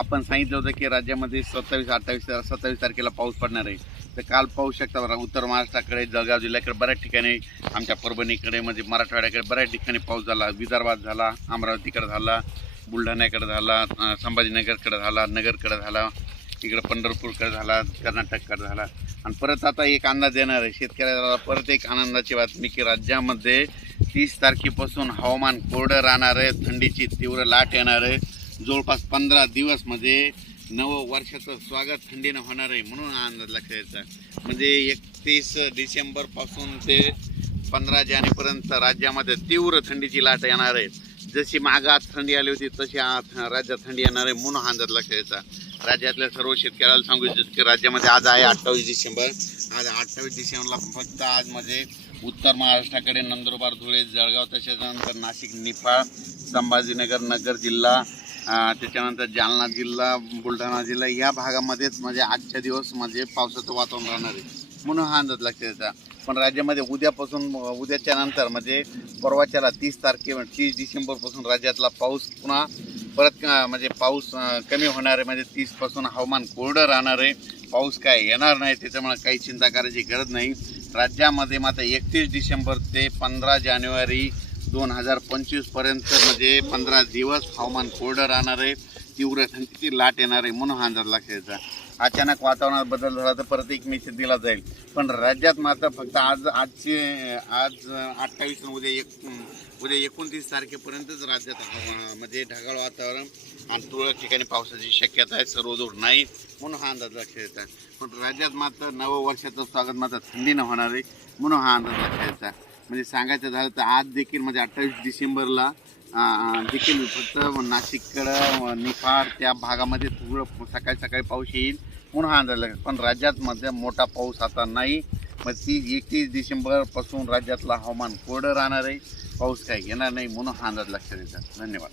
आपण सांगितलं होतं की राज्यामध्ये 27, 28, 27 तारखेला पाऊस पडणार आहे. तर काल पाहू शकता बघा, उत्तर महाराष्ट्राकडे, जळगाव जिल्ह्याकडे बऱ्याच ठिकाणी, आमच्या परभणीकडे म्हणजे मराठवाड्याकडे बऱ्याच ठिकाणी पाऊस झाला. विदर्भात झाला, अमरावतीकडे झाला, बुलढाण्याकडे झाला, संभाजीनगरकडे झाला, नगरकडे झाला, इकडे पंढरपूरकडे झाला, कर्नाटककडे झाला. आणि परत आता एक अंदाज येणार आहे शेतकऱ्याला, परत एक आनंदाची बातमी की राज्यामध्ये 30 तारखेपासून हवामान कोरडं राहणार आहे. थंडीची तीव्र लाट येणार आहे. जवळपास 15 दिवस म्हणजे नववर्षाचं स्वागत थंडीनं होणार आहे, म्हणून हा अंदाज लक्षात यायचा. म्हणजे 31 डिसेंबरपासून ते 15 जानेवारीपर्यंत राज्यामध्ये तीव्र थंडीची लाट येणार आहे. जशी मागात थंडी आली होती तशी राज्यात थंडी येणार आहे, म्हणून हा अंदाज लक्षात यायचा. राज्यातल्या सर्व शेतकऱ्याला सांगू इच्छितो की राज्यामध्ये आज आहे 28 डिसेंबर. आज 28 डिसेंबरला फक्त आज म्हणजे उत्तर महाराष्ट्राकडे नंदुरबार, धुळे, जळगाव, त्याच्यानंतर नाशिक, निफाड, संभाजीनगर, नगर जिल्हा, त्याच्यानंतर जालना जिल्हा, बुलढाणा जिल्हा या भागामध्येच म्हणजे आजच्या दिवस म्हणजे पावसाचं वातावरण राहणार आहे, म्हणून हा अंदाज लक्षात यायचा. पण राज्यामध्ये उद्यापासून, उद्याच्या नंतर म्हणजे परवाच्याला 30 डिसेंबरपासून राज्यातला पाऊस पुन्हा परत म्हणजे पाऊस कमी होणार आहे. म्हणजे 30 पासून हवामान कोरडं राहणार आहे. पाऊस काय येणार नाही, त्याच्यामुळे काही चिंता करायची गरज नाही. राज्यामध्ये मात्र 31 डिसेंबर ते 15 जानेवारी 2025 पर्यंत म्हणजे 15 दिवस हवामान कोरडं राहणार आहे. तीव्र थंडीची लाट येणार आहे, म्हणून हा अंदाज लक्षात यायचा. अचानक वातावरणात बदल झाला तर परत एक मेसेज दिला जाईल. पण राज्यात मात्र फक्त आज 28 उद्या 29 तारखेपर्यंतच राज्यात म्हणजे ढगाळ वातावरण आणि तुरळक ठिकाणी पावसाची शक्यता आहे, सर्वदूर नाही, म्हणून हा अंदाज लक्षात येतात. पण राज्यात मात्र नववर्षाचं स्वागत मात्र थंडीनं होणार आहे, म्हणून हा अंदाज लक्षात येतात. म्हणजे सांगायचं झालं तर आज देखील म्हणजे 28 डिसेंबरला देखील फक्त नाशिककडं, निफाड त्या भागामध्ये थोडं सकाळी पाऊस येईल, म्हणून हा अंदाज लागेल. पण राज्यात मध्ये मोठा पाऊस आता नाही. मग 31 डिसेंबरपासून राज्यातला हवामान कोरडं राहणार आहे, पाऊस काही येणार नाही, म्हणून हा अंदाज लक्षात येतात. धन्यवाद.